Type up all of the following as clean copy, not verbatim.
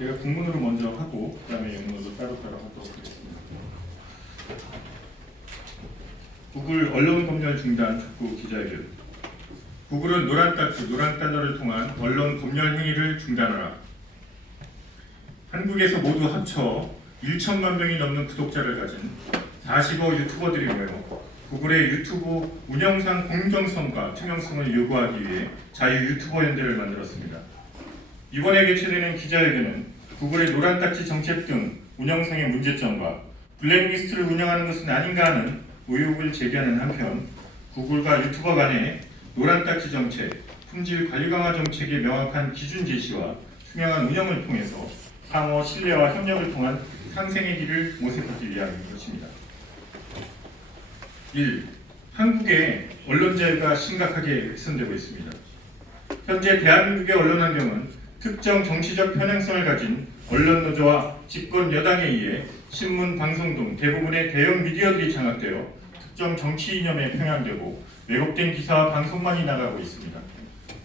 제가 국문으로 먼저 하고 그다음에 영문으로 따로따로 하도록 하겠습니다. 구글 언론 검열 중단 촉구 기자회견. 구글은 노란 단어를 통한 언론 검열 행위를 중단하라. 한국에서 모두 합쳐 1천만 명이 넘는 구독자를 가진 40억 유튜버들이 모여 구글의 유튜브 운영상 공정성과 투명성을 요구하기 위해 자유 유튜버 연대를 만들었습니다. 이번에 개최되는 기자회견은 구글의 노란 딱지 정책 등 운영상의 문제점과 블랙리스트를 운영하는 것은 아닌가 하는 의혹을 제기하는 한편 구글과 유튜버 간의 노란 딱지 정책, 품질 관리 강화 정책의 명확한 기준 제시와 투명한 운영을 통해서 상호 신뢰와 협력을 통한 상생의 길을 모색하기 위한 것입니다. 1. 한국의 언론 자유가 심각하게 훼손되고 있습니다. 현재 대한민국의 언론 환경은 특정 정치적 편향성을 가진 언론 노조와 집권 여당에 의해 신문, 방송 등 대부분의 대형 미디어들이 장악되어 특정 정치 이념에 편향되고 왜곡된 기사와 방송만이 나가고 있습니다.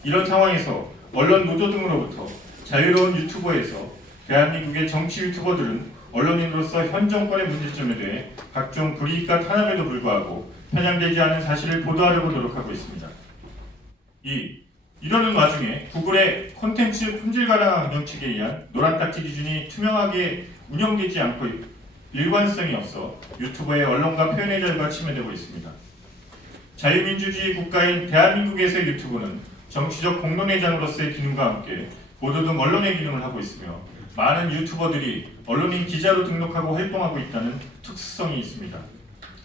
이런 상황에서 언론 노조 등으로부터 자유로운 유튜버에서 대한민국의 정치 유튜버들은 언론인으로서 현 정권의 문제점에 대해 각종 불이익과 탄압에도 불구하고 편향되지 않은 사실을 보도하려고 노력하고 있습니다. 2. 이러는 와중에 구글의 콘텐츠 품질 가량 정책에 의한 노란 딱지 기준이 투명하게 운영되지 않고 일관성이 없어 유튜버의 언론과 표현의 자유가 침해되고 있습니다. 자유민주주의 국가인 대한민국에서의 유튜브는 정치적 공론의 장으로서의 기능과 함께 보도 등 언론의 기능을 하고 있으며 많은 유튜버들이 언론인 기자로 등록하고 활동하고 있다는 특수성이 있습니다.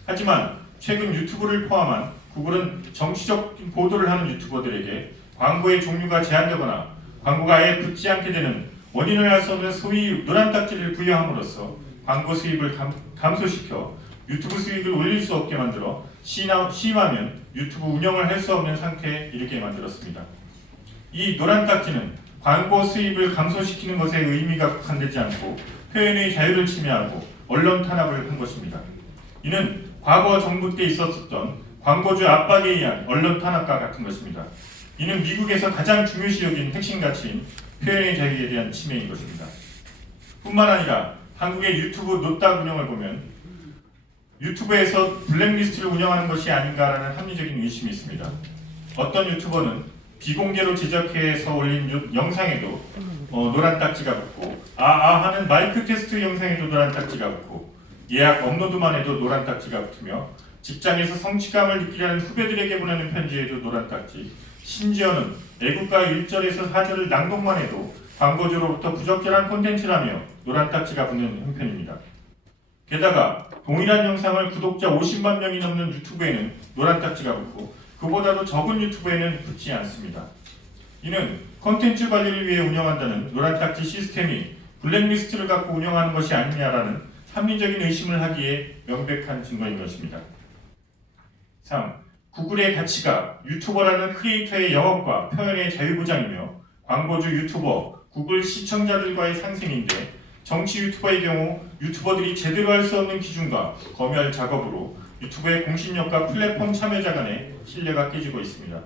하지만 최근 유튜브를 포함한 구글은 정치적 보도를 하는 유튜버들에게 광고의 종류가 제한되거나 광고가 아예 붙지 않게 되는 원인을 알 수 없는 소위 노란 딱지를 부여함으로써 광고 수입을 감소시켜 유튜브 수익을 올릴 수 없게 만들어 심하면 유튜브 운영을 할 수 없는 상태에 이르게 만들었습니다. 이 노란 딱지는 광고 수입을 감소시키는 것에 의미가 국한되지 않고 표현의 자유를 침해하고 언론 탄압을 한 것입니다. 이는 과거 정부 때 있었던 광고주 압박에 의한 언론 탄압과 같은 것입니다. 이는 미국에서 가장 중요시 여긴 핵심 가치인 표현의 자유에 대한 침해인 것입니다. 뿐만 아니라 한국의 유튜브 노딱 운영을 보면 유튜브에서 블랙리스트를 운영하는 것이 아닌가라는 합리적인 의심이 있습니다. 어떤 유튜버는 비공개로 제작해서 올린 영상에도 노란 딱지가 붙고 하는 마이크 테스트 영상에도 노란 딱지가 붙고 예약 업로드만 해도 노란 딱지가 붙으며 직장에서 성취감을 느끼려는 후배들에게 보내는 편지에도 노란 딱지, 심지어는 애국가 1절에서 4절을 낭독만 해도 광고주로부터 부적절한 콘텐츠라며 노란 딱지가 붙는 형편입니다. 게다가 동일한 영상을 구독자 50만 명이 넘는 유튜브에는 노란 딱지가 붙고 그보다도 적은 유튜브에는 붙지 않습니다. 이는 콘텐츠 관리를 위해 운영한다는 노란 딱지 시스템이 블랙리스트를 갖고 운영하는 것이 아니냐라는 합리적인 의심을 하기에 명백한 증거인 것입니다. 3. 구글의 가치가 유튜버라는 크리에이터의 영업과 표현의 자유 보장이며 광고주 유튜버, 구글 시청자들과의 상생인데 정치 유튜버의 경우 유튜버들이 제대로 할 수 없는 기준과 검열 작업으로 유튜브의 공신력과 플랫폼 참여자 간의 신뢰가 깨지고 있습니다.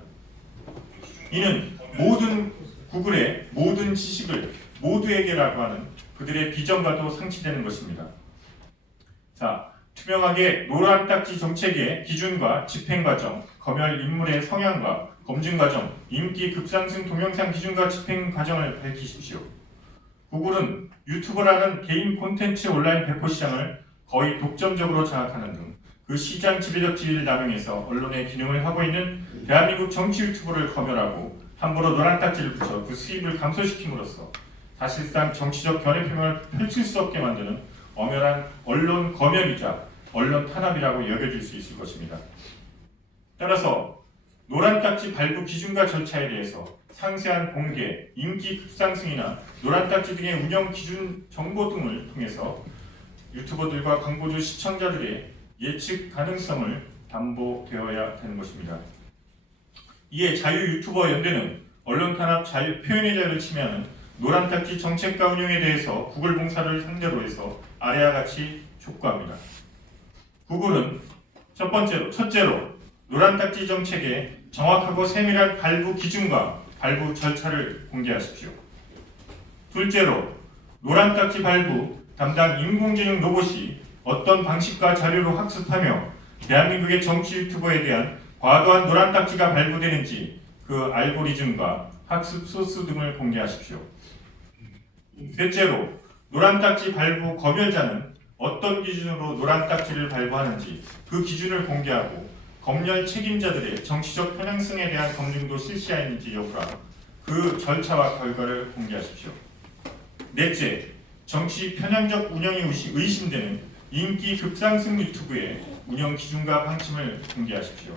이는 구글의 모든 지식을 모두에게라고 하는 그들의 비전과도 상치되는 것입니다. 4. 투명하게 노란 딱지 정책의 기준과 집행 과정, 검열 인물의 성향과 검증 과정, 인기 급상승 동영상 기준과 집행 과정을 밝히십시오. 구글은 유튜브라는 개인 콘텐츠 온라인 배포 시장을 거의 독점적으로 장악하는 등 그 시장 지배적 지위를 남용해서 언론의 기능을 하고 있는 대한민국 정치 유튜브를 검열하고 함부로 노란 딱지를 붙여 그 수입을 감소시킴으로써 사실상 정치적 견해 표명을 펼칠 수 없게 만드는 엄연한 언론 검열이자 언론 탄압이라고 여겨질 수 있을 것입니다. 따라서 노란 딱지 발부 기준과 절차에 대해서 상세한 공개, 인기 급상승이나 노란 딱지 등의 운영 기준 정보 등을 통해서 유튜버들과 광고주 시청자들의 예측 가능성을 담보되어야 되는 것입니다. 이에 자유 유튜버 연대는 언론 탄압, 표현의 자유를 침해하는 노란 딱지 정책과 운영에 대해서 구글 봉사를 상대로 해서 아래와 같이 촉구합니다. 구글은 첫째로 노란 딱지 정책의 정확하고 세밀한 발부 기준과 발부 절차를 공개하십시오. 둘째로 노란 딱지 발부 담당 인공지능 로봇이 어떤 방식과 자료로 학습하며 대한민국의 정치 유튜버에 대한 과도한 노란 딱지가 발부되는지 그 알고리즘과 학습 소스 등을 공개하십시오. 셋째로, 노란 딱지 발부 검열자는 어떤 기준으로 노란 딱지를 발부하는지 그 기준을 공개하고 검열 책임자들의 정치적 편향성에 대한 검증도 실시하였는지 여부라 그 절차와 결과를 공개하십시오. 넷째, 정치 편향적 운영이 의심되는 인기 급상승 유튜브의 운영 기준과 방침을 공개하십시오.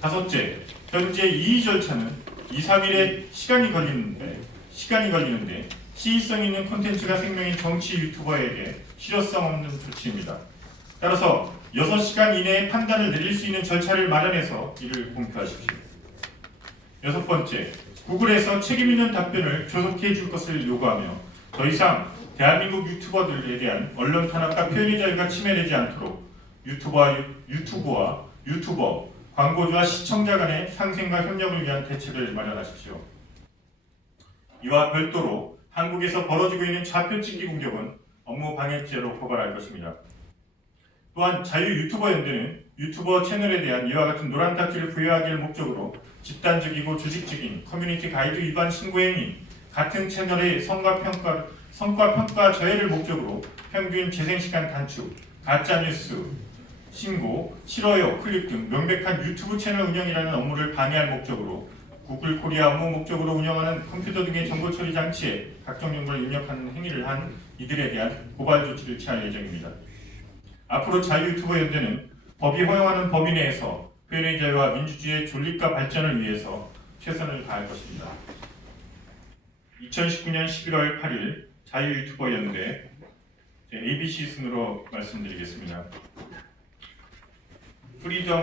다섯째, 현재 이의 절차는 2, 3일의 시간이 걸리는데 시의성 있는 콘텐츠가 생명인 정치 유튜버에게 실효성 없는 조치입니다. 따라서 6시간 이내에 판단을 내릴 수 있는 절차를 마련해서 이를 공표하십시오. 여섯 번째, 구글에서 책임 있는 답변을 조속해 줄 것을 요구하며 더 이상 대한민국 유튜버들에 대한 언론 탄압과 표현의 자유가 침해되지 않도록 유튜버, 광고주와 시청자 간의 상생과 협력을 위한 대책을 마련하십시오. 이와 별도로 한국에서 벌어지고 있는 좌표 찍기 공격은 업무 방해죄로 고발할 것입니다. 또한 자유유튜버연대는 유튜버 채널에 대한 이와 같은 노란 딱지를 부여하기를 목적으로 집단적이고 조직적인 커뮤니티 가이드 위반 신고 행위, 같은 채널의 성과 평가 저해를 목적으로 평균 재생시간 단축, 가짜뉴스 신고, 싫어요, 클릭 등 명백한 유튜브 채널 운영이라는 업무를 방해할 목적으로 구글 코리아 업무 목적으로 운영하는 컴퓨터 등의 정보 처리 장치에 각종 정보를 입력하는 행위를 한 이들에 대한 고발 조치를 취할 예정입니다. 앞으로 자유유튜버연대는 법이 허용하는 범위 내에서 표현의 자유와 민주주의의 존립과 발전을 위해서 최선을 다할 것입니다. 2019년 11월 8일 자유유튜버연대 ABC 순으로 말씀드리겠습니다. 프리덤